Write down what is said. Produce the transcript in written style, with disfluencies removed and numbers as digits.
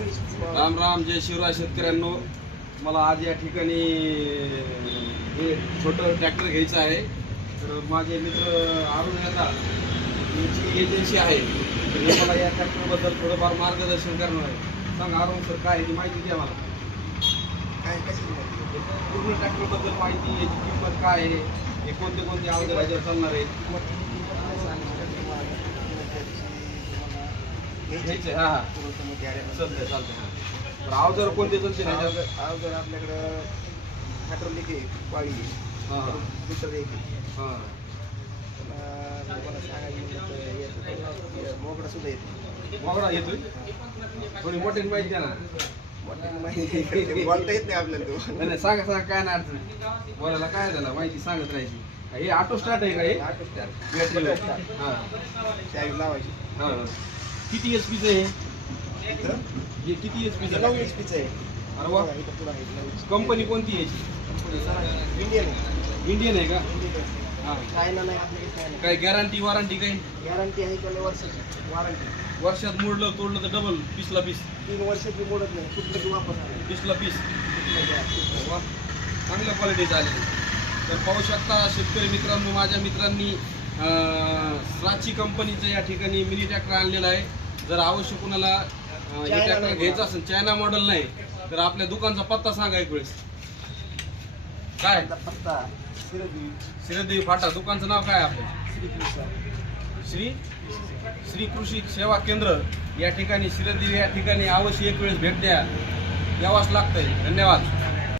राम राम, जय शिवराय शेतकऱ्यांनो. मला आज या ठिकाणी हे छोटं ट्रॅक्टर घ्यायचं आहे. तर माझे मित्र अरुण येतात, यांची एजन्सी आहे. तर हे मला या ट्रॅक्टरबद्दल थोडंफार मार्गदर्शन करणार आहे. सांगा अरुण सर, काय ती माहिती द्या मला. काय कशी पूर्ण ट्रॅक्टरबद्दल माहिती, याची किंमत काय आहे, हे कोणते कोणते अवजारावर चालणार आहेत घ्यायचं. हां हां, चालतंय चालतंय. हां, तर अवजार कोणते चालते ना अवजार आपल्याकडं हायड्रोलिक आहे, वाळी हां हां दुसरं एक हां तुम्हाला सांगायचं मोगडा सुद्धा येतो. मोगडा येतोय. थोडी मोठी माहिती द्या ना. माहिती बोलता येत नाही आपल्याला तो. नाही नाही, सांगा सांगा, काय नाही अडचण. बोलायला काय झालं, माहिती सांगत राहायची. हे ऑटो स्टार्ट आहे का हे? ऑटो स्टार्ट बॅटरीवर. हां चावी लावायची. हां. किती एच पीचं आहे इथं हे? किती एच पीचं 9 आहे? HP आहे. अरे वा. इथं पुढं आहे 9 HP. कंपनी कोणती आहे याची? इंडियन आहे. इंडियन आहे का? हां. चायना नाही आपल्याकडे, काय नाही. काय गॅरंटी वॉरंटी काही? गॅरंटी आहे त्याला वर्षाची वॉरंटी. वर्षात मोडलं तोडलं तर डबल पीसला पीस. 3 वर्ष बी मोडत नाही, कुठलं बी वापस आलं. पीसला पीस. वा, चांगल्या क्वालिटीचं आले. तर पाहू शकता शेतकरी मित्रांनो, माझ्या मित्रांनी स्राची कंपनीचं या ठिकाणी मिनी ट्रॅक्टर आणलेला आहे. जर आवश्यक कुणाला हे ट्रॅक्टर घ्यायचं असेल, चायना मॉडेल नाही, तर आपल्या दुकानचा पत्ता सांगा एक वेळेस. काय? पत्ता श्रीदेवी फाटा. दुकानचं नाव काय आपलं? श्री श्री कृषी सेवा केंद्र या ठिकाणी श्रीदेवी या ठिकाणी अवश्य एक वेळेस भेट द्या, यावंच लागतंय. धन्यवाद.